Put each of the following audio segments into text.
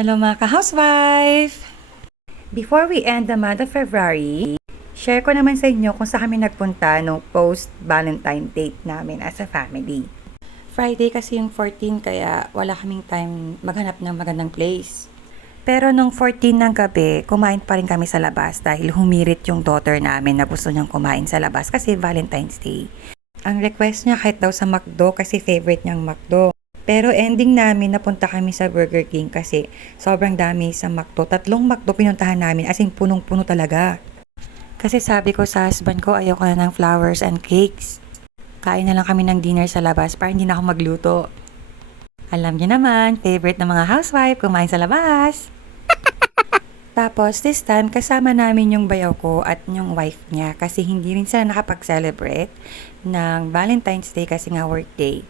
Hello mga ka-housewife! Before we end the month of February, share ko naman sa inyo kung saan kami nagpunta nung post-Valentine date namin as a family. Friday kasi yung 14 kaya wala kaming time maghanap ng magandang place. Pero nung 14 ng gabi, kumain pa rin kami sa labas dahil humirit yung daughter namin na gusto niyang kumain sa labas kasi Valentine's Day. Ang request niya kahit daw sa McDo kasi favorite niyang McDo. Pero ending namin, napunta kami sa Burger King kasi sobrang dami sa McDo. 3 McDo pinuntahan namin, as in punong-puno talaga. Kasi sabi ko sa husband ko, ayoko na ng flowers and cakes. Kain na lang kami ng dinner sa labas para hindi na ako magluto. Alam niyo naman, favorite ng mga housewife, kumain sa labas. Tapos this time, kasama namin yung bayaw ko at yung wife niya kasi hindi rin sila nakapag-celebrate ng Valentine's Day kasi nga work day.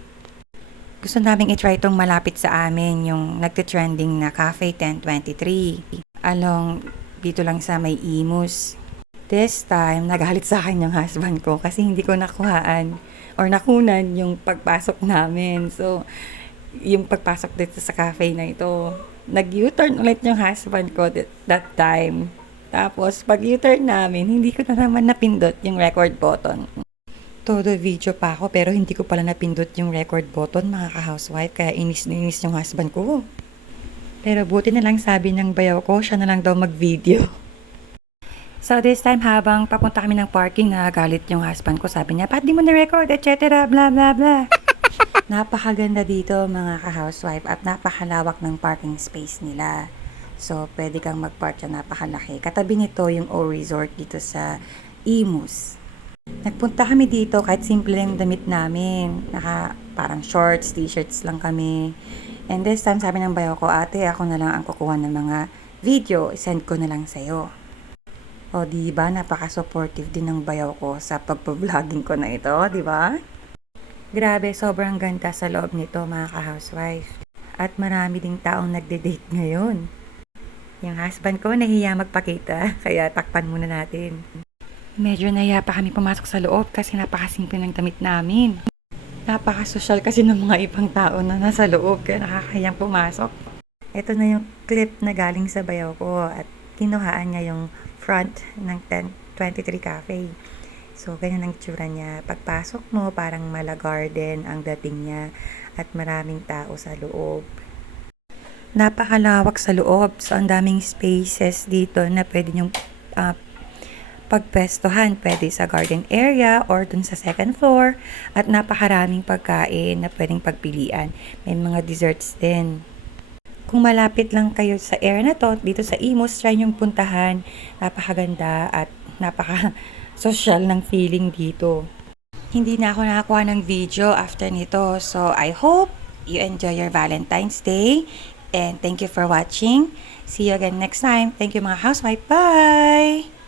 Gusto namin i-try itong malapit sa amin, yung nagtitrending na Cafe 1023. Along dito lang sa may Imus. This time, nagalit sa akin yung husband ko kasi hindi ko nakuhaan or nakunan yung pagpasok namin. So, yung pagpasok dito sa cafe na ito, nag-U-turn ulit yung husband ko that time. Tapos, pag U-turn namin, hindi ko na naman napindot yung record button. Todo video pa ako pero hindi ko pala napindot yung record button mga ka-housewife kaya inis na inis yung husband ko. Pero buti na lang sabi ng bayaw ko, siya na lang daw mag-video. So this time habang papunta kami ng parking, nagagalit yung husband ko. Sabi niya, "Ba't di mo na-record, etc. bla bla bla." Napakaganda dito mga ka-housewife at napakalawak ng parking space nila. So pwede kang mag-park dyan, napakalaki. Katabi nito yung O Resort dito sa Imus. Nagpunta kami dito kahit simple lang damit namin. Parang shorts, t-shirts lang kami. And this time sabi ng bayo ko, "Ate, ako na lang ang kukuha ng mga video. Send ko na lang sa'yo." O diba, napaka-supportive din ng bayaw ko sa pagpa-vlogging ko na ito, diba? Grabe, sobrang ganda sa loob nito mga ka-housewife. At marami ding taong nagde-date ngayon. Yung husband ko nahiya magpakita, kaya takpan muna natin. Medyo nahiya pa kami pumasok sa loob kasi napakasimple ng damit namin. Napaka-social kasi ng mga ibang tao na nasa loob kaya nakakahiyang pumasok. Ito na yung clip na galing sa bayaw ko at kinuhaan niya yung front ng 1023 Cafe. So, ganyan ang itsura niya. Pagpasok mo, parang mala garden ang dating niya at maraming tao sa loob. Napakalawak sa loob. So, ang daming spaces dito na pwede niyong pagpestohan. Pwede sa garden area or dun sa second floor. At napakaraming pagkain na pwedeng pagpilian. May mga desserts din. Kung malapit lang kayo sa area na to, dito sa Imus, try nyong puntahan. Napakaganda at napaka-social ng feeling dito. Hindi na ako nakakuha ng video after nito. So, I hope you enjoy your Valentine's Day. And thank you for watching. See you again next time. Thank you mga housewife. Bye!